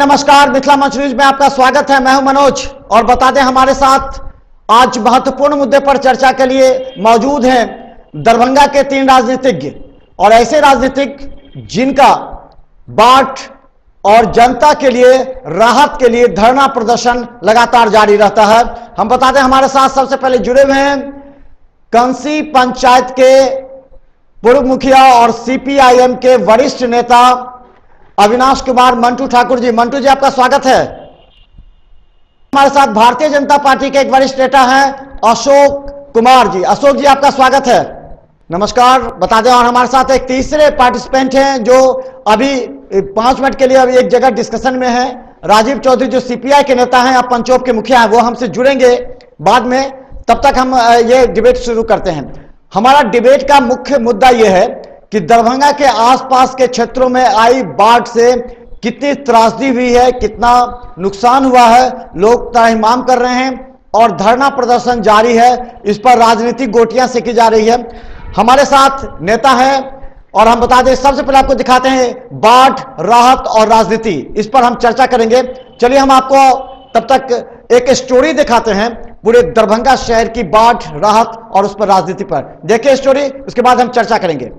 नमस्कार, मिथिला मंच न्यूज में आपका स्वागत है। मैं हूं मनोज और बता दें हमारे साथ आज महत्वपूर्ण मुद्दे पर चर्चा के लिए मौजूद हैं दरभंगा के 3 राजनीतिज्ञ और ऐसे राजनीतिक जिनका बाढ़ और जनता के लिए राहत के लिए धरना प्रदर्शन लगातार जारी रहता है। हम बता दें हमारे साथ सबसे पहले जुड़े हुए हैं कंसी पंचायत के पूर्व मुखिया और सीपीआईएम के वरिष्ठ नेता अविनाश कुमार मंटू ठाकुर जी। मंटू जी, आपका स्वागत है। हमारे साथ भारतीय जनता पार्टी के एक वरिष्ठ नेता हैं अशोक कुमार जी। अशोक जी, आपका स्वागत है। नमस्कार, बता दें। और हमारे साथ एक तीसरे पार्टिसिपेंट हैं जो अभी 5 मिनट के लिए अभी एक जगह डिस्कशन में है, राजीव चौधरी, जो सीपीआई के नेता हैं, अब पंचोप के मुखिया हैं। वो हमसे जुड़ेंगे बाद में। तब तक हम ये डिबेट शुरू करते हैं। हमारा डिबेट का मुख्य मुद्दा यह है कि दरभंगा के आसपास के क्षेत्रों में आई बाढ़ से कितनी त्रासदी हुई है, कितना नुकसान हुआ है, लोग त्राहिमाम कर रहे हैं और धरना प्रदर्शन जारी है। इस पर राजनीतिक गोटियां सेकी जा रही है। हमारे साथ नेता हैं और हम बता दें, सबसे पहले आपको दिखाते हैं बाढ़, राहत और राजनीति। इस पर हम चर्चा करेंगे। चलिए हम आपको तब तक एक स्टोरी दिखाते हैं पूरे दरभंगा शहर की बाढ़, राहत और उस पर राजनीति पर। देखिए स्टोरी, उसके बाद हम चर्चा करेंगे।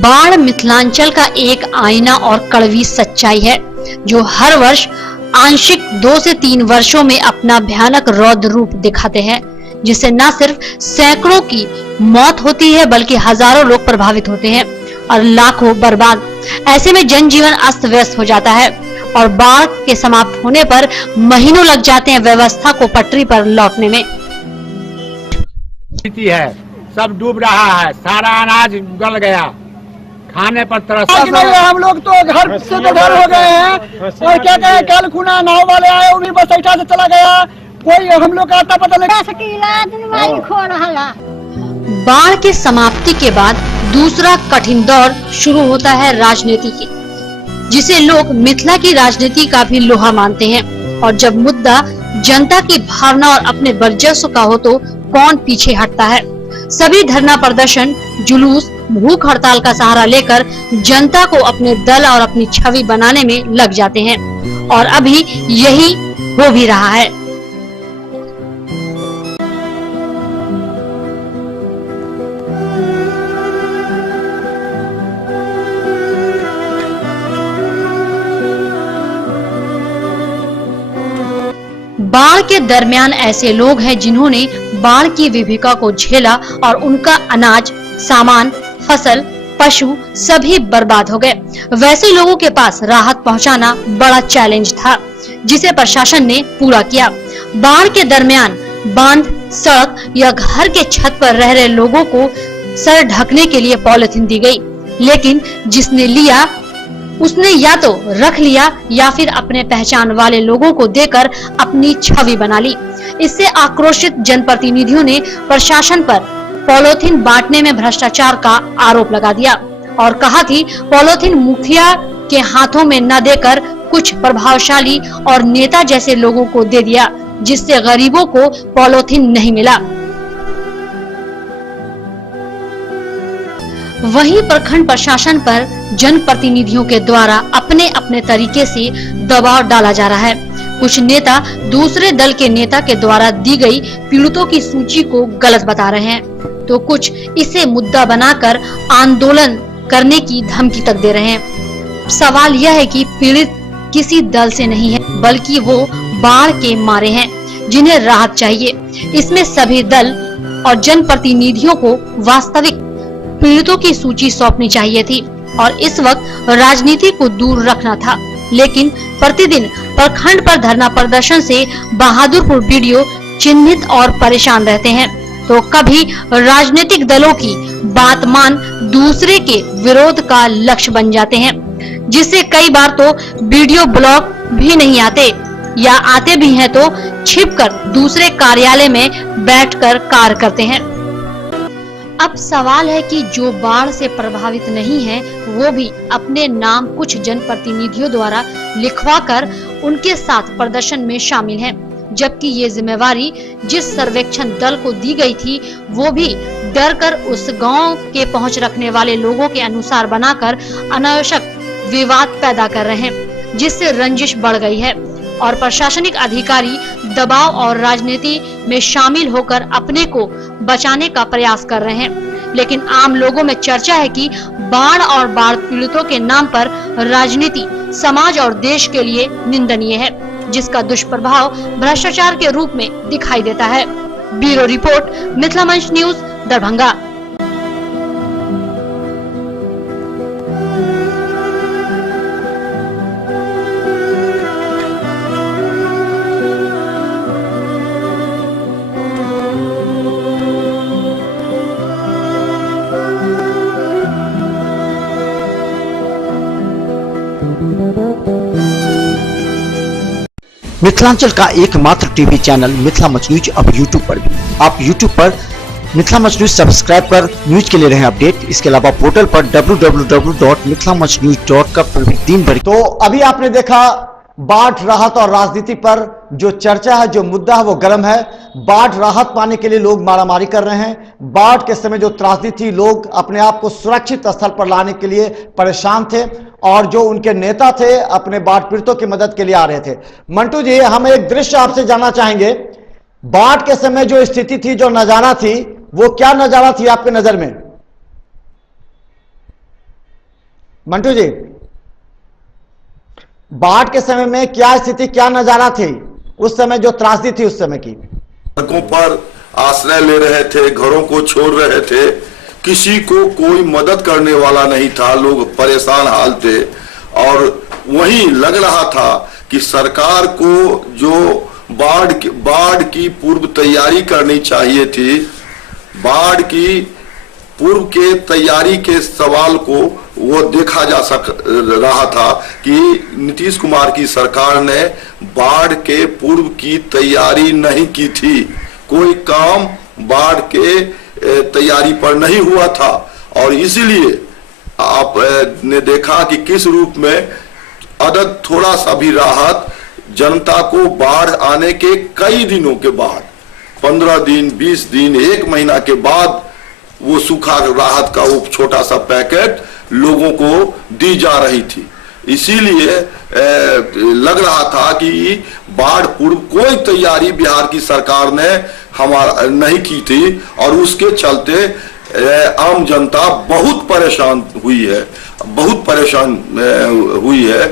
बाढ़ मिथिलांचल का एक आईना और कड़वी सच्चाई है जो हर वर्ष आंशिक 2 से 3 वर्षों में अपना भयानक रौद्र रूप दिखाते हैं, जिससे न सिर्फ सैकड़ों की मौत होती है बल्कि हजारों लोग प्रभावित होते हैं और लाखों बर्बाद। ऐसे में जनजीवन अस्त व्यस्त हो जाता है और बाढ़ के समाप्त होने पर महीनों लग जाते हैं व्यवस्था को पटरी पर लौटने में। है सब डूब रहा है, सारा अनाज गल गया, खाने पर तरस। हम लोग तो घर से बेघर हो गए हैं और क्या कहें, कल खुना नाव वाले आए, उन्हीं बस ऐठा से चला गया, कोई हम लोग का आता पता नहीं। बाढ़ के समाप्ति के बाद दूसरा कठिन दौर शुरू होता है राजनीति की, जिसे लोग मिथिला की राजनीति का भी लोहा मानते हैं। और जब मुद्दा जनता की भावना और अपने वर्चस्व का हो तो कौन पीछे हटता है। सभी धरना प्रदर्शन, जुलूस, भूख हड़ताल का सहारा लेकर जनता को अपने दल और अपनी छवि बनाने में लग जाते हैं और अभी यही हो भी रहा है। बाढ़ के दरमियान ऐसे लोग हैं जिन्होंने बाढ़ की विभीषिका को झेला और उनका अनाज, सामान, फसल, पशु सभी बर्बाद हो गए। वैसे लोगों के पास राहत पहुंचाना बड़ा चैलेंज था, जिसे प्रशासन ने पूरा किया। बाढ़ के दरमियान बांध, सड़क या घर के छत पर रह रहे लोगों को सर ढकने के लिए पॉलिथीन दी गई, लेकिन जिसने लिया उसने या तो रख लिया या फिर अपने पहचान वाले लोगों को देकर अपनी छवि बना ली। इससे आक्रोशित जनप्रतिनिधियों ने प्रशासन पर पॉलिथीन बांटने में भ्रष्टाचार का आरोप लगा दिया और कहा कि पॉलिथीन मुखिया के हाथों में न देकर कुछ प्रभावशाली और नेता जैसे लोगों को दे दिया, जिससे गरीबों को पॉलिथीन नहीं मिला। वहीं प्रखंड प्रशासन पर जनप्रतिनिधियों के द्वारा अपने अपने तरीके से दबाव डाला जा रहा है। कुछ नेता दूसरे दल के नेता के द्वारा दी गई पीड़ितों की सूची को गलत बता रहे हैं, तो कुछ इसे मुद्दा बनाकर आंदोलन करने की धमकी तक दे रहे हैं। सवाल यह है कि पीड़ित किसी दल से नहीं है बल्कि वो बाढ़ के मारे हैं जिन्हें राहत चाहिए। इसमें सभी दल और जनप्रतिनिधियों को वास्तविक पीड़ितों की सूची सौंपनी चाहिए थी और इस वक्त राजनीति को दूर रखना था। लेकिन प्रतिदिन प्रखंड पर धरना प्रदर्शन से बहादुरपुर वीडियो चिन्हित और परेशान रहते हैं, तो कभी राजनीतिक दलों की बात मान दूसरे के विरोध का लक्ष्य बन जाते हैं, जिससे कई बार तो वीडियो ब्लॉक भी नहीं आते। या आते भी हैं तो छिपकर दूसरे कार्यालय में बैठकर कार्य करते हैं। अब सवाल है कि जो बाढ़ से प्रभावित नहीं है वो भी अपने नाम कुछ जनप्रतिनिधियों द्वारा लिखवाकर उनके साथ प्रदर्शन में शामिल हैं, जबकि ये जिम्मेवारी जिस सर्वेक्षण दल को दी गई थी वो भी डर कर उस गांव के पहुंच रखने वाले लोगों के अनुसार बनाकर अनावश्यक विवाद पैदा कर रहे हैं, जिससे रंजिश बढ़ गई है और प्रशासनिक अधिकारी दबाव और राजनीति में शामिल होकर अपने को बचाने का प्रयास कर रहे हैं। लेकिन आम लोगों में चर्चा है कि बाढ़ और बाढ़ पीड़ितों के नाम पर राजनीति समाज और देश के लिए निंदनीय है, जिसका दुष्प्रभाव भ्रष्टाचार के रूप में दिखाई देता है। ब्यूरो रिपोर्ट, मिथिला मंच न्यूज, दरभंगा। मिथिलांचल का एकमात्र टीवी चैनल मिथिला मंच न्यूज अब यूट्यूब पर भी। आप यूट्यूब पर मिथिला मंच न्यूज सब्सक्राइब कर न्यूज के लिए रहे अपडेट। इसके अलावा पोर्टल पर www.mithilamachnews.com पर भी दिन भर। तो अभी आपने देखा बाढ़ राहत और राजनीति पर जो चर्चा है, जो मुद्दा है वो गर्म है। बाढ़ राहत पाने के लिए लोग मारामारी कर रहे हैं। बाढ़ के समय जो त्रासदी थी, लोग अपने आप को सुरक्षित स्थल पर लाने के लिए परेशान थे और जो उनके नेता थे अपने बाढ़ पीड़ितों की मदद के लिए आ रहे थे। मंटू जी, हम एक दृश्य आपसे जानना चाहेंगे। बाढ़ के समय जो स्थिति थी, जो नजारा थी, वो क्या नजारा थी आपके नजर में? मंटू जी, बाढ़ के समय में क्या स्थिति, क्या नजारा थी उस समय, जो त्रासदी थी उस समय की? सड़कों पर आश्रय ले रहे थे, घरों को छोड़ रहे थे, किसी को कोई मदद करने वाला नहीं था, लोग परेशान हाल थे। और वहीं लग रहा था कि सरकार को जो बाढ़ की पूर्व तैयारी करनी चाहिए थी, बाढ़ की पूर्व के तैयारी के सवाल को वो देखा जा रहा था कि नीतीश कुमार की सरकार ने बाढ़ के पूर्व की तैयारी नहीं की थी। कोई काम बाढ़ के तैयारी पर नहीं हुआ था और इसीलिए आप ने देखा कि किस रूप में अदद थोड़ा सा भी राहत जनता को बाढ़ आने के कई दिनों के बाद, 15 दिन, 20 दिन, 1 महीना के बाद वो सूखा राहत का वो छोटा सा पैकेट लोगों को दी जा रही थी। इसीलिए लग रहा था कि बाढ़ पूर्व कोई तैयारी बिहार की सरकार ने हमारा नहीं की थी और उसके चलते आम जनता बहुत परेशान हुई है, बहुत परेशान हुई है।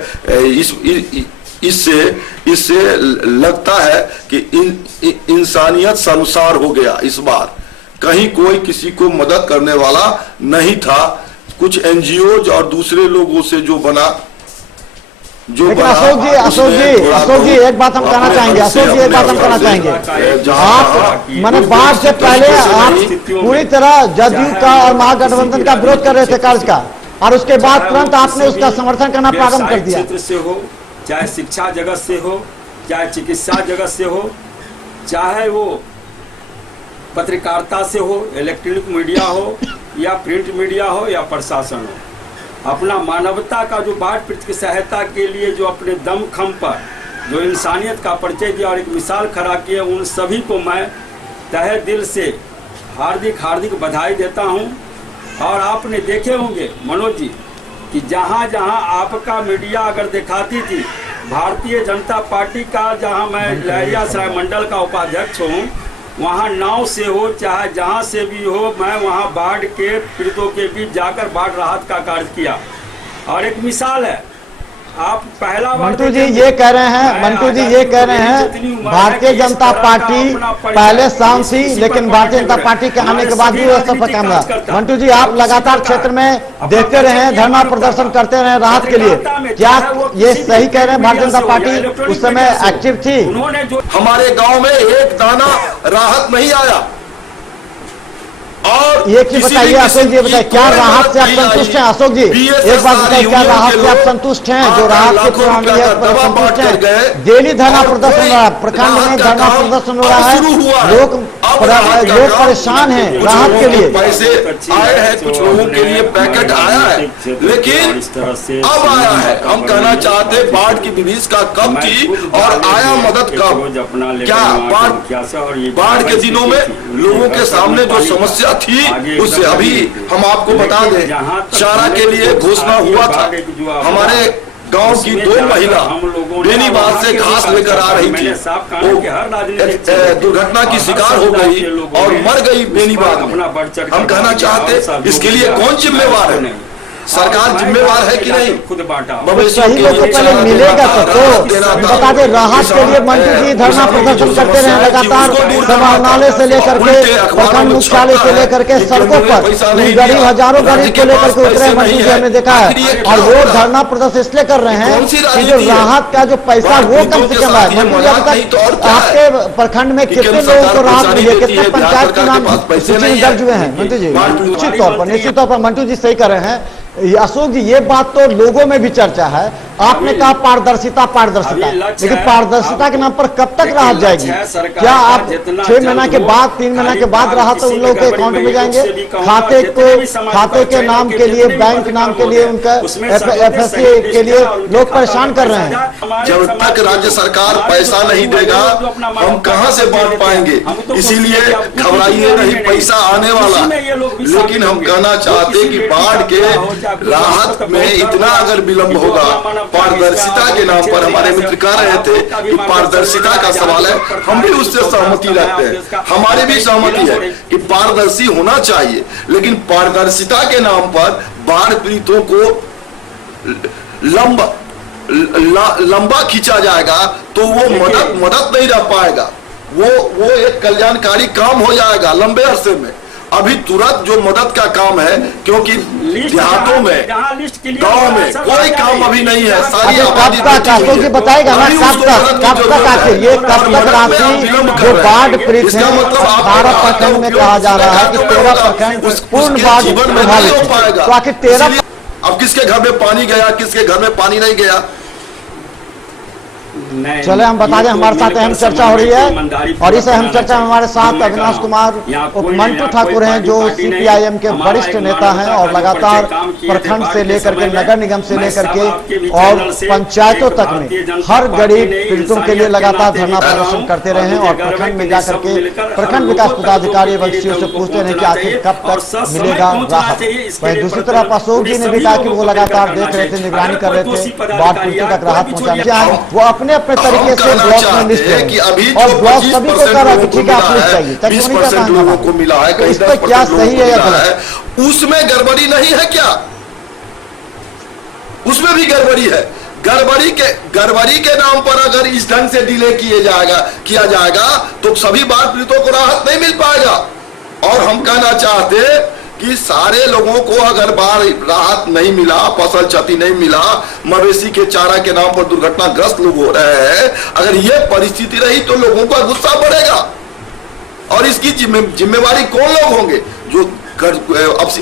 इससे लगता है कि इंसानियत शर्मसार हो गया। इस बार कहीं कोई किसी को मदद करने वाला नहीं था। कुछ एनजीओ और दूसरे लोगों से जो बना अशोक जी एक बात हम कहना चाहेंगे। आप मैंने बाढ़ से पहले आप पूरी तरह जदयू का और महागठबंधन का विरोध कर रहे थे कार्य का, और उसके बाद तुरंत आपने उसका समर्थन करना प्रारंभ कर दिया। क्षेत्र से हो, चाहे शिक्षा जगत से हो, चाहे चिकित्सा जगत से हो, चाहे वो पत्रकारिता से हो, इलेक्ट्रॉनिक मीडिया हो या प्रिंट मीडिया हो या प्रशासन हो, अपना मानवता का जो बाढ़ पीड़ित की सहायता के लिए जो अपने दमखम पर जो इंसानियत का परिचय दिया और एक मिसाल खड़ा किया, उन सभी को मैं तहे दिल से हार्दिक बधाई देता हूं। और आपने देखे होंगे मनोज जी कि जहां जहां आपका मीडिया अगर दिखाती थी, भारतीय जनता पार्टी का जहां मैं लहरियासराय मंडल का उपाध्यक्ष हूं, वहां नाव से हो चाहे जहां से भी हो, मैं वहां बाढ़ के पीड़ितों के बीच जाकर बाढ़ राहत का कार्य किया। और एक मिसाल है, आप पहला मंटू जी ये कह रहे हैं भारतीय जनता पार्टी पहले शांत थी, लेकिन भारतीय जनता पार्टी के आने के बाद भी वो सफल कामयाब। मंटू जी, आप लगातार क्षेत्र में देखते रहे, धरना प्रदर्शन करते रहे राहत के लिए, क्या ये सही कह रहे हैं? भारतीय जनता पार्टी उस समय एक्टिव थी? हमारे गांव में एक दाना राहत नहीं आया और ये चीज बताइए अशोक जी, बताइए क्या राहत से आप संतुष्ट हैं? अशोक जी एक बात बताइए, क्या राहत से आप संतुष्ट हैं? जो राहत के प्रणाली है पर संतुष्ट हैं? डेली धरना प्रदर्शन हो रहा है, प्रखंड में धरना प्रदर्शन हो रहा है, लोग परेशान हैं राहत के लिए। पैसे आए हैं, कुछ लोगों के लिए पैकेट आया है, लेकिन अब आया है। हम कहना चाहते बाढ़ की विभीषिका कब थी और आया मदद कब? क्या बाढ़ के दिनों में लोगों के सामने जो समस्या थी उससे अभी हम आपको बता दें, चारा के लिए घोषणा हुआ था। हमारे गांव की 2 महिला बेनीबाद से घास लेकर आ रही थी, तो दुर्घटना की शिकार हो गई और मर गई बेनीबाद में। हम कहना चाहते इसके लिए कौन जिम्मेवार है? सरकार जिम्मेवार है कि नहीं? सही लोग को पहले मिलेगा तो बता दें, राहत के लिए मंटू जी धरना प्रदर्शन करते रहे लगातार, समाहरणालय से लेकर के प्रखंड मुख्यालय से लेकर के सड़कों पर गरीब हजारों गरीब को लेकर के उतरे मंटू जी हमने देखा है। और वो धरना प्रदर्शन इसलिए कर रहे हैं कि जो राहत का जो पैसा वो कम से कम है। मंटू जी अब तक आपके प्रखंड में कितने लोगों को राहत मिली है? कितने पंचायत के नाम सूची में दर्ज हुए हैं? मंटू जी निश्चित तौर पर मंटू जी सही कर रहे हैं। अशोक जी ये बात तो लोगों में भी चर्चा है, आपने कहा पारदर्शिता, लेकिन पारदर्शिता के नाम पर कब तक राहत जाएगी? क्या आप 6 महीना के बाद 3 महीना के बाद राहत उन लोगों के अकाउंट में जाएंगे? खाते के नाम के लिए, बैंक नाम के लिए, उनका FSC के लिए लोग परेशान कर रहे हैं। जब तक राज्य सरकार पैसा नहीं देगा हम कहां से बांट पाएंगे? इसीलिए घबराइए नहीं, पैसा आने वाला। लेकिन हम कहना चाहते कि बाढ़ के राहत में इतना अगर विलंब होगा, पारदर्शिता के नाम पर हमारे मित्र कह रहे थे कि पारदर्शिता का सवाल है, हम भी उससे सहमति रखते हैं। हमारी भी सहमति है कि पारदर्शी होना चाहिए, लेकिन पारदर्शिता के नाम पर बाढ़ पीड़ितों को लंबा खींचा जाएगा तो वो मदद नहीं रह पाएगा। वो एक कल्याणकारी काम हो जाएगा लंबे अरसे में। अभी तुरंत जो मदद का काम है, क्योंकि देहातों में, गांव में कोई काम अभी नहीं है, सारी आबादी बताएगा ना कब तक आखिर ये कब तक राशि जो बाढ़ पीड़ित है 18 प्रखंड में कहा जा रहा है कि 13 प्रखंड पूर्ण बाढ़ प्रभावित है, तो आखिर 13 अब किसके घर में पानी गया, किसके घर में पानी नहीं गया? चले हम बता दें, हमारे साथ अहम चर्चा हो रही है और इस अहम चर्चा में हमारे साथ अविनाश कुमार मंटू ठाकुर हैं जो CPIM के वरिष्ठ नेता हैं और लगातार प्रखंड से लेकर के नगर निगम से लेकर के और पंचायतों तक में हर गरीब पीड़ितों के लिए लगातार धरना प्रदर्शन करते रहे हैं और प्रखंड में जाकर के प्रखंड विकास पदाधिकारी एवं CO से पूछते रहे कि आखिर कब तक मिलेगा राहत। वहीं दूसरी तरफ अशोक जी ने भी कहा कि वो लगातार देख रहे थे, निगरानी कर रहे थे बाढ़ पीड़ितों तक राहत पहुंचाने, वो अपने तरीके से ब्लॉक में लिस्ट कि अभी और ब्लॉक सभी को कर रहा है, ठीक है आप लिस्ट चाहिए, 20% लोगों को मिला है, कहीं 10% क्या सही है या गलत? उसमें गड़बड़ी नहीं है क्या? उसमें भी गड़बड़ी है। गड़बड़ी के नाम पर अगर इस ढंग से डिले किया जाएगा तो सभी बाढ़ पीड़ितों को राहत नहीं मिल पाएगा। और हम कहना चाहते कि सारे लोगों को अगर बाढ़ राहत नहीं मिला, फसल क्षति नहीं मिला, मवेशी के चारा के नाम पर दुर्घटनाग्रस्त लोग हो रहे हैं, अगर ये परिस्थिति रही तो लोगों का गुस्सा बढ़ेगा। और इसकी जिम्मेवारी कौन लोग होंगे? जो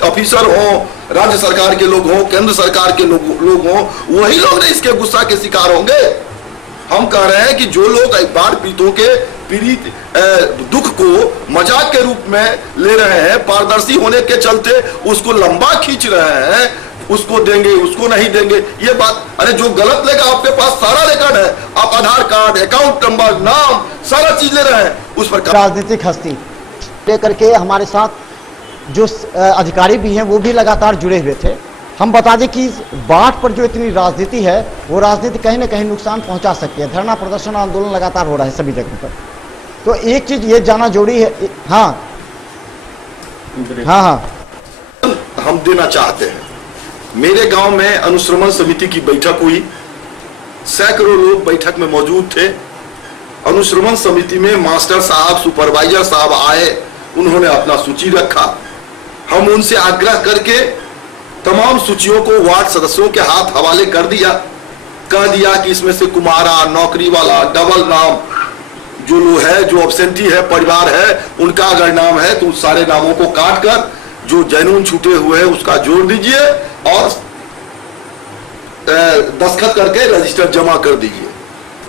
ऑफिसर हो, राज्य सरकार के लोग हो, केंद्र सरकार के लोग हो, वही लोग ने इसके गुस्सा के शिकार होंगे। हम कह रहे हैं कि जो लोग बाढ़ पीड़ितों के पीड़ित दुख को मजाक के रूप में ले रहे हैं, पारदर्शी होने के चलते उसको लंबा खींच रहे हैं, उसको देंगे, उसको नहीं देंगे, ये बात, अरे जो गलत लेगा, आपके पास सारा रिकॉर्ड है, आप आधार कार्ड, अकाउंट नंबर, नाम, सारा चीज ले रहे हैं उस पर। राजनीतिक हस्ती लेकर के हमारे साथ जो अधिकारी भी हैं वो भी लगातार जुड़े हुए थे। हम बता दें कि बाढ़ पर जो इतनी राजनीति है वो राजनीति कहीं ना कहीं नुकसान पहुंचा सकती है। धरना प्रदर्शन आंदोलन लगातार हो रहा है सभी जगहों पर, तो एक चीज ये जाना जरूरी है। हाँ, हम देना चाहते हैं। मेरे गांव में अनुश्रवण समिति की बैठक हुई, सैकड़ों लोग बैठक में मौजूद थे। अनुश्रवण समिति में मास्टर साहब, सुपरवाइजर साहब आए, उन्होंने अपना सूची रखा। हम उनसे आग्रह करके तमाम सूचियों को वार्ड सदस्यों के हाथ हवाले कर दिया। कह दिया कि इसमें से कुमारा, नौकरी वाला, डबल नाम, जो लोग है, जो अब्सेंटी है, परिवार है, उनका अगर नाम है तो उस सारे नामों को काट कर जो जनून छूटे हुए हैं उसका जोड़ दीजिए और दस्तखत करके रजिस्टर जमा कर दीजिए।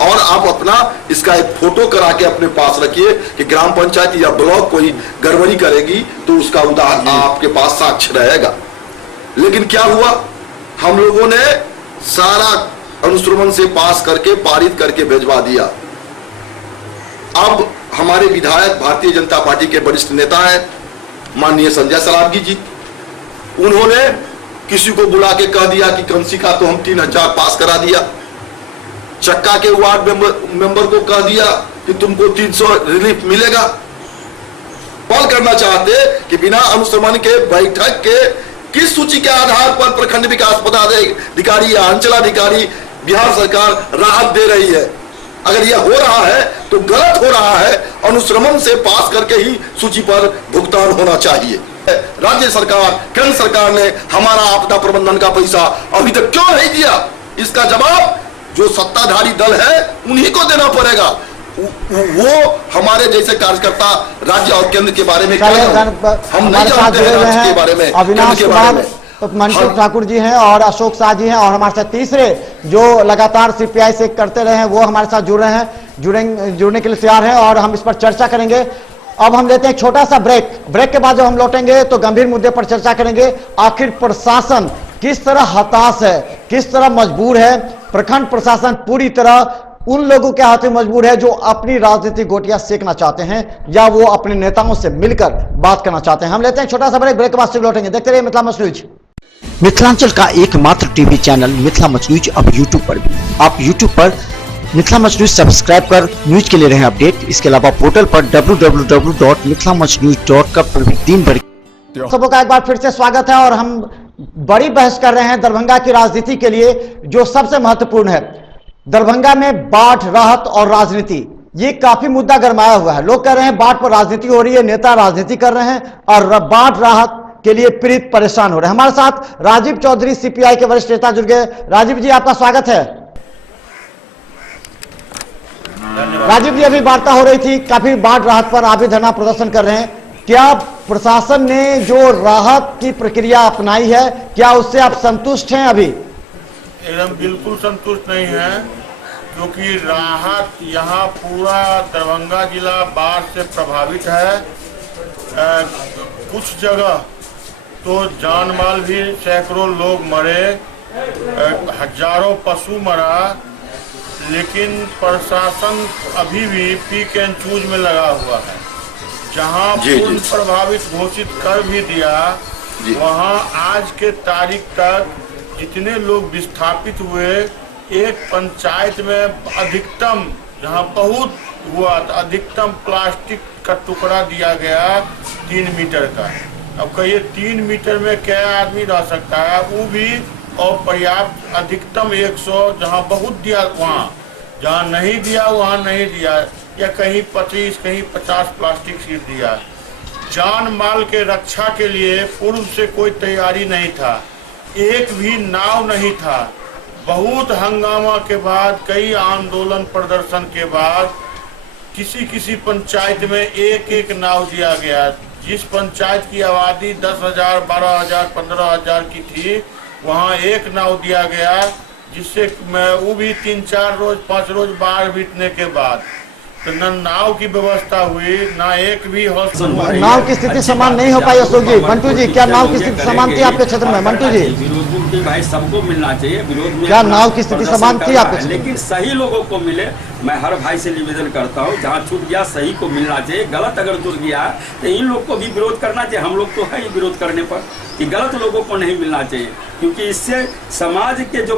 और आप अपना इसका एक फोटो करा के अपने पास रखिए कि ग्राम पंचायत या ब्लॉक कोई गड़बड़ी करेगी तो उसका उदाहरण आपके पास साक्ष्य रहेगा। लेकिन क्या हुआ, हम लोगों ने सारा अनुश्रवण से पास करके पारित करके भेजवा दिया। अब हमारे विधायक भारतीय जनता पार्टी के वरिष्ठ नेता हैं माननीय संजय सरावगी जी, उन्होंने किसी को बुला के कह दिया कि कंसी का तो हम 3000 पास करा दिया, चक्का के वार्ड मेंबर को कह दिया कि तुमको 300 रिलीफ मिलेगा। कॉल करना चाहते कि बिना अनुश्रवण के बैठक के किस सूची के आधार पर प्रखंड विकास पदाधिकारी या अंचलाधिकारी बिहार सरकार राहत दे रही है। अगर यह हो रहा है तो गलत हो रहा है, अनुश्रवण से पास करके ही सूची पर भुगतान होना चाहिए। राज्य सरकार, केंद्र सरकार ने हमारा आपदा प्रबंधन का पैसा अभी तक क्यों नहीं दिया, इसका जवाब जो सत्ताधारी दल है उन्हीं को देना पड़ेगा। वो हमारे जैसे कार्यकर्ता राज्य और केंद्र के बारे में हम नहीं जानते हैं, राज्य के बारे में, अविनाश कुमार मनसुख ठाकुर जी हैं और अशोक शाह जी हैं और हमारे साथ तीसरे जो लगातार सीपीआई से करते रहे हैं वो हमारे साथ जुड़ रहे हैं, जुड़ने के लिए तैयार हैं और हम इस पर चर्चा करेंगे। अब हम लेते हैं एक छोटा सा ब्रेक के बाद जब हम लौटेंगे तो गंभीर मुद्दे पर चर्चा करेंगे। आखिर प्रशासन किस तरह हताश है, किस तरह मजबूर है, प्रखंड प्रशासन पूरी तरह उन लोगों के हाथ में मजबूर है जो अपनी राजनीतिक गोटियां सेकना चाहते हैं या वो अपने नेताओं से मिलकर बात करना चाहते हैं। हम लेते हैं छोटा सा ब्रेक के बाद से लौटेंगे। देखते रहिए मिथिला मच न्यूज। मिथिलांचल का एकमात्र TV channel Mithila much news अब यूट्यूब पर भी। आप यूट्यूब पर मिथिला मच न्यूज सब्सक्राइब कर न्यूज के लिए रहे अपडेट। इसके अलावा पोर्टल पर www.mithilamachnews.com पर भी दिन भर सबों का एक बार फिर से स्वागत है और हम बड़ी बहस कर रहे हैं दरभंगा की राजनीति के लिए जो सबसे महत्वपूर्ण है। दरभंगा में बाढ़, राहत और राजनीति, ये काफी मुद्दा गरमाया हुआ है। लोग कह रहे हैं बाढ़ पर राजनीति हो रही है, नेता राजनीति कर रहे हैं और बाढ़ राहत के लिए पीड़ित परेशान हो रहे हैं। हमारे साथ राजीव चौधरी सीपीआई के वरिष्ठ नेता जुड़ गए। राजीव जी आपका स्वागत है। राजीव जी, अभी वार्ता हो रही थी, काफी बाढ़ राहत पर आप भी धरना प्रदर्शन कर रहे हैं। क्या प्रशासन ने जो राहत की प्रक्रिया अपनाई है, क्या उससे आप संतुष्ट हैं? अभी एकदम बिल्कुल संतुष्ट नहीं है, क्योंकि राहत यहाँ पूरा दरभंगा जिला बाढ़ से प्रभावित है। कुछ जगह तो जान माल भी, सैकड़ों लोग मरे, हजारों पशु मरा, लेकिन प्रशासन अभी भी पीक एंड चूज में लगा हुआ है। जहाँ पूर्ण प्रभावित घोषित कर भी दिया, वहाँ आज के तारीख तक जितने लोग विस्थापित हुए, एक पंचायत में अधिकतम, जहाँ बहुत हुआ, अधिकतम प्लास्टिक का टुकड़ा दिया गया 3 मीटर का। अब कहिए 3 मीटर में क्या आदमी रह सकता है, वो भी अपर्याप्त। अधिकतम 100, जहाँ बहुत दिया वहाँ, जहाँ नहीं दिया वहाँ नहीं दिया, या कहीं 25, कहीं 50 प्लास्टिक शीट दिया। जान माल के रक्षा के लिए पूर्व से कोई तैयारी नहीं था, एक भी नाव नहीं था। बहुत हंगामा के बाद, कई आंदोलन प्रदर्शन के बाद किसी पंचायत में एक नाव दिया गया। जिस पंचायत की आबादी 10,000, 12,000, 15,000 की थी, वहाँ एक नाव दिया गया, जिससे वो भी 3-4 रोज 5 रोज बाढ़ बीतने के बाद तो न नाव की व्यवस्था हुई, ना एक भी नाव की स्थिति समान नहीं हो पाई। अशोक जी, मंटू जी, क्या नाव की स्थिति समान थी आपके क्षेत्र में? मंटू जी, विरोध की भाई सबको मिलना चाहिए, विरोध में क्या नाव की स्थिति समान थी आपके क्षेत्र में? लेकिन सही लोगों को मिले। मैं हर भाई से निवेदन करता हूँ, जहाँ छूट गया सही को मिलना चाहिए। गलत अगर जुड़ गया तो इन लोग को भी विरोध करना चाहिए। हम लोग तो है ही विरोध करने पर कि गलत लोगों को नहीं मिलना चाहिए, क्योंकि इससे समाज के जो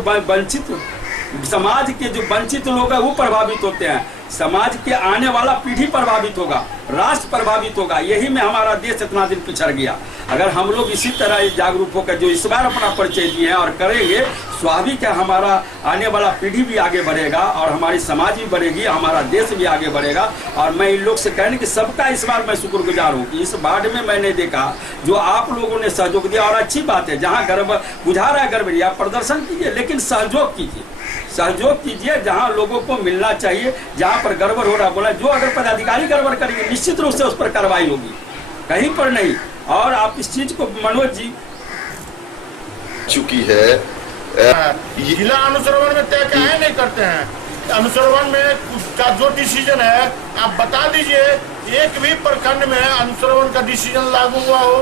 वंचित लोग हैं वो प्रभावित होते हैं। समाज के आने वाला पीढ़ी प्रभावित होगा, राष्ट्र प्रभावित होगा। यही में हमारा देश इतना दिन पिछड़ गया। अगर हम लोग इसी तरह जागरूक होकर जो इस बार अपना परिचय दिए हैं और करेंगे, स्वाभाविक है हमारा आने वाला पीढ़ी भी आगे बढ़ेगा और हमारी समाज भी बढ़ेगी, हमारा देश भी आगे बढ़ेगा। और मैं इन लोग से कहने कि सबका इस बार मैं शुक्रगुजार हूँ कि इस बाढ़ में मैंने देखा जो आप लोगों ने सहयोग दिया। और अच्छी बात है, जहाँ गर्व बुझा रहा है गड़बड़ी, आप प्रदर्शन कीजिए, लेकिन सहयोग कीजिए। सहयोग कीजिए, जहां लोगों को मिलना चाहिए, जहां पर गड़बड़ हो रहा बोला, जो अगर पदाधिकारी गड़बड़ करेंगे निश्चित रूप से उस पर कार्रवाई होगी, कहीं पर नहीं। और आप इस चीज को मनोज जी चुकी है। जिला अनुश्रवण में तय काहे नहीं करते हैं? अनुश्रवण में का जो डिसीजन है आप बता दीजिए, एक भी प्रखंड में अनुश्रवण का डिसीजन लागू हुआ हो।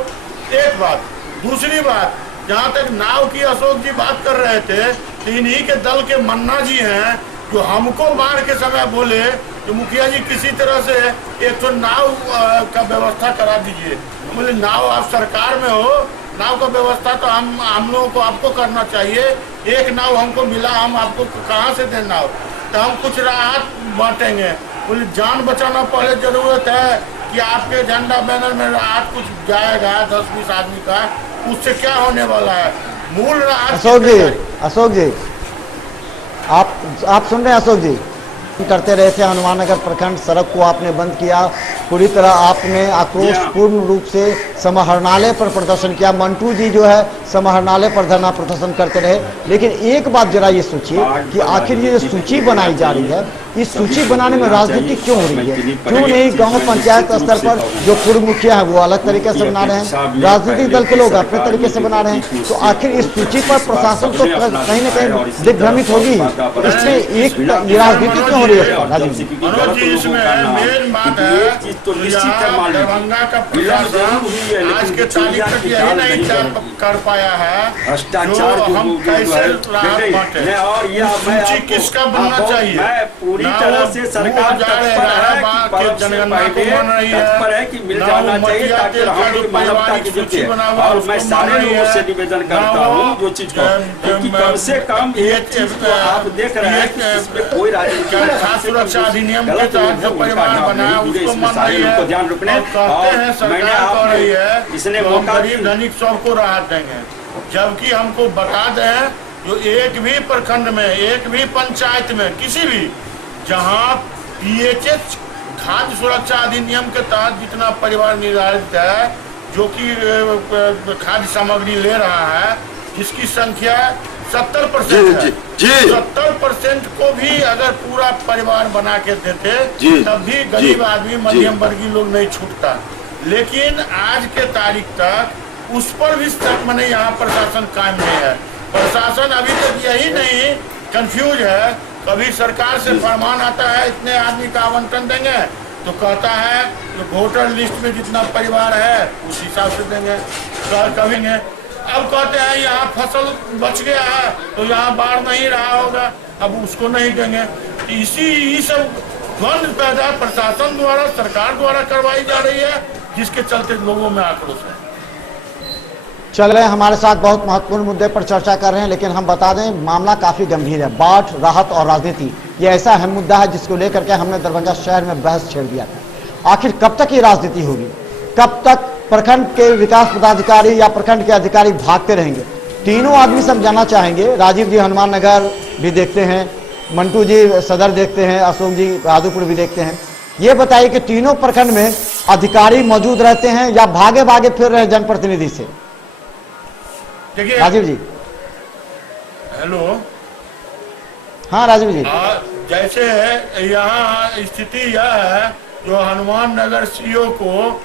एक बात। दूसरी बात, जहाँ तक नाव की अशोक जी बात कर रहे थे, तो इन्हीं के दल के मन्ना जी हैं जो हमको बाढ़ के समय बोले कि मुखिया जी किसी तरह से एक तो नाव का व्यवस्था करा दीजिए। बोले नाव आप सरकार में हो, नाव का व्यवस्था तो हम लोगों को आपको करना चाहिए। एक नाव हमको मिला, हम आपको कहाँ से दें नाव? तो हम कुछ राहत बांटेंगे। बोले जान बचाना पहले जरूरत है कि आपके झंडा बैनर में राहत कुछ जाएगा 10-20 आदमी का, उससे क्या होने वाला है? मूल राहत। अशोक जी आप सुन रहे हैं? अशोक जी करते रहे थे हनुमान नगर प्रखंड, सड़क को आपने बंद किया, पूरी तरह आपने आक्रोशपूर्ण रूप से समाहरणालय पर प्रदर्शन किया। मंटू जी जो है समाहरणालय पर धरना प्रदर्शन करते रहे। लेकिन एक बात जरा ये सोचिए कि आखिर ये जो सूची बनाई जा रही है, इस सूची बनाने में राजनीति क्यों हो रही है? क्यों नहीं गांव पंचायत स्तर पर जो पूर्व मुखिया है वो अलग तरीके से बना रहे हैं, राजनीतिक दल के लोग अपने तरीके से बना रहे हैं? तो आखिर इस सूची पर प्रशासन तो कहीं न कहीं दिग्भ्रमित होगी। इसमें एक राजनीति क्यों हो रही है? मेन बात है तो दरभंगा का प्रशासन आज के तारीख तक यही नहीं कर पाया है भ्रष्टाचार हम कैसे राहत बांटे और ये सूची किसका बनना चाहिए। पूरी तरह से सरकार जनगणना को बन रही है कि मिल जाना चाहिए ताकि हम मानवता की जीते। और मैं सारे लोगों से निवेदन करता हूँ जो चीज क्योंकि कम से कम एक चीज को आप देख रहे हैं कि इसमें कोई राजनीति सुरक्षा अधिनियम के तहत जो परिवार बना है उसको मान रही है, ध्यान रखने कहते हैं सरकार कह रही है इसने गरीब धनिक सबको राहत देंगे, जबकि हमको बता दें जो एक भी प्रखंड में, एक भी पंचायत में, किसी भी जहां PHH खाद्य सुरक्षा अधिनियम के तहत जितना परिवार निर्धारित है जो कि खाद्य सामग्री ले रहा है, जिसकी संख्या 70% है, 70% को भी अगर पूरा परिवार बना के देते तब भी गरीब आदमी, मध्यम वर्गीय लोग नहीं छूटता। लेकिन आज के तारीख तक उस पर भी मैंने यहाँ प्रशासन कायम नहीं है। प्रशासन अभी तक यही नहीं कंफ्यूज है। कभी सरकार से फरमान आता है इतने आदमी का आवंटन देंगे, तो कहता है वोटर लिस्ट में जितना परिवार है उस हिसाब से देंगे, कभी नहीं। अब कहते हैं यहाँ फसल बच गया है तो यहाँ बाढ़ नहीं रहा होगा, अब उसको नहीं देंगे। इसी सब द्वंद्व पैदा प्रशासन द्वारा, सरकार द्वारा करवाई जा रही है, जिसके चलते लोगों में आक्रोश है। चल रहे हैं हमारे साथ बहुत महत्वपूर्ण मुद्दे पर चर्चा कर रहे हैं, लेकिन हम बता दें मामला काफी गंभीर है। बाढ़, राहत और राजनीति ये ऐसा अहम मुद्दा है जिसको लेकर के हमने दरभंगा शहर में बहस छेड़ दिया था। आखिर कब तक ये राजनीति होगी? कब तक प्रखंड के विकास पदाधिकारी या प्रखंड के अधिकारी भागते रहेंगे? तीनों आदमी सब जाना चाहेंगे। राजीव जी हनुमान नगर भी देखते हैं, मंटू जी सदर देखते हैं, अशोक जी बहादुरपुर भी देखते हैं। ये बताइए कि तीनों प्रखंड में अधिकारी मौजूद रहते हैं या भागे भागे फिर रहे जनप्रतिनिधि से? राजीव जी। हेलो। हाँ राजीव जी। जैसे यहाँ स्थिति यह है, जो हनुमान नगर CO को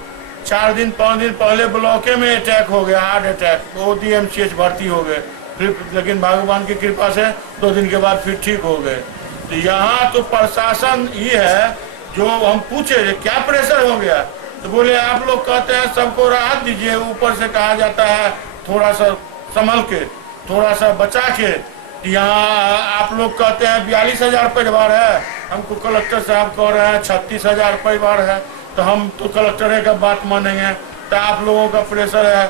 4 दिन 5 दिन पहले ब्लॉके में अटैक हो गया, हार्ट अटैक, वो DMCH भर्ती हो गए, फिर लेकिन भगवान की कृपा से 2 दिन के बाद फिर ठीक हो गए। तो यहाँ तो प्रशासन ही है, जो हम पूछे क्या प्रेशर हो गया, तो बोले आप लोग कहते हैं सबको राहत दीजिए, ऊपर से कहा जाता है थोड़ा सा संभल के, थोड़ा सा बचा के। यहाँ आप लोग कहते हैं 42,000 परिवार है, हमको कलेक्टर साहब कह रहे हैं 36,000 परिवार है, तो हम तो कलेक्टर का बात मानेंगे। तो आप लोगों का प्रेशर है,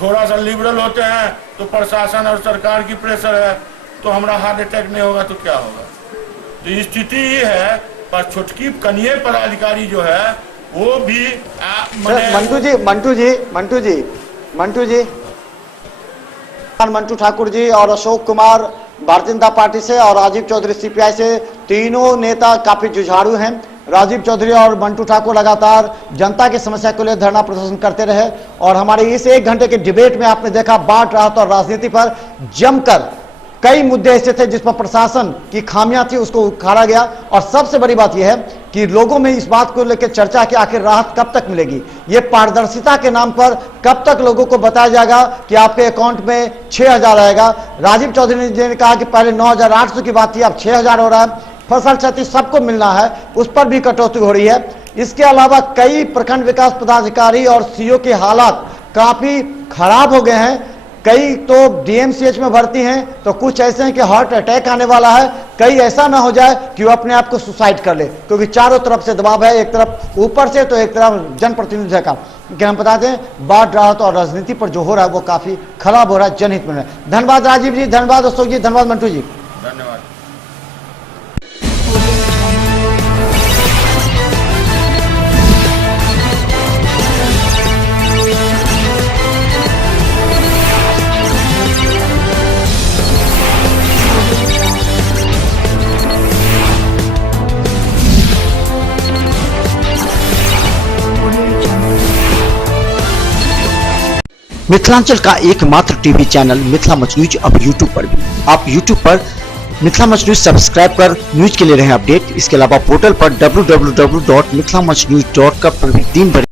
थोड़ा सा लिबरल होते हैं तो प्रशासन और सरकार की प्रेशर है, तो हमारा हार्ट अटैक नहीं होगा तो क्या होगा। तो स्थिति ये है, पर छुटकी कनिये पदाधिकारी जो है वो भी मंटू ठाकुर जी और अशोक कुमार भारतीय जनता पार्टी से और राजीव चौधरी CPI से, तीनों नेता काफी जुझारू हैं। राजीव चौधरी और मंटू ठाकुर लगातार जनता की समस्या को लेकर धरना प्रदर्शन करते रहे और हमारे इस 1 घंटे के डिबेट में आपने देखा बाढ़, राहत और राजनीति पर जमकर कई मुद्दे ऐसे थे जिस पर प्रशासन की खामियां थी, उसको उखाड़ा गया। और सबसे बड़ी बात यह है कि लोगों में इस बात को लेकर चर्चा कि आखिर राहत कब तक मिलेगी। ये पारदर्शिता के नाम पर कब तक लोगों को बताया जाएगा कि आपके अकाउंट में 6,000 आएगा। राजीव चौधरी जी ने कहा कि पहले 9,800 की बात थी, अब 6,000 हो रहा है। फसल क्षति सबको मिलना है, उस पर भी कटौती हो रही है। इसके अलावा कई प्रखंड विकास पदाधिकारी और सीओ के हालात काफी खराब हो गए हैं। कई तो डीएमसीएच में भर्ती हैं, तो कुछ ऐसे हैं कि हार्ट अटैक आने वाला है। कहीं ऐसा ना हो जाए कि वो अपने आप को सुसाइड कर ले, क्योंकि चारों तरफ से दबाव है, एक तरफ ऊपर से तो एक तरफ जनप्रतिनिधि का। कि हम बता दें, बाढ़ राहत और राजनीति पर जो हो रहा है वो काफी खराब हो रहा है, जनहित में। धन्यवाद राजीव जी, धन्यवाद अशोक जी, धन्यवाद मंटू जी। धन्यवाद। मिथिलांचल का एकमात्र TV channel Mithila much news अब यूट्यूब पर भी। आप यूट्यूब पर मिथिला मच न्यूज सब्सक्राइब कर न्यूज के लिए रहे अपडेट। इसके अलावा पोर्टल पर www.mithilamachnews.com पर भी दिन भर